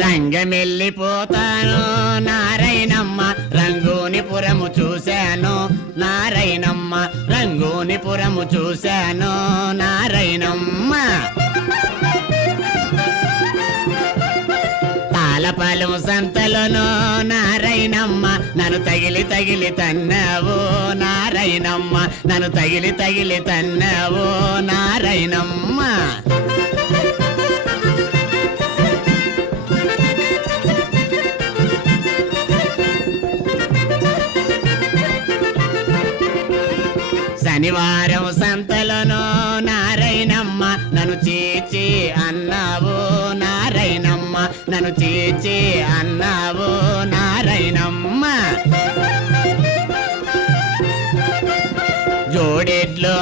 రంగమెల్లిపోతాను నారాయణమ్మ రంగూనిపురము చూశాను నారాయణమ్మ రంగూనిపురము చూశాను నారాయణమ్మ తాళపాలెం సంతలోనో నారాయణమ్మ నన్ను తగిలి తగిలి తన్నావు నారాయణమ్మ నన్ను తగిలి తగిలి తన్నావు నారాయణమ్మ శనివారం సంతలోనో నారాయణమ్మ నన్ను చీచి అన్నావు నారాయణమ్మ నన్ను చీచి అన్నావు నారాయణమ్మ జోడెడ్లు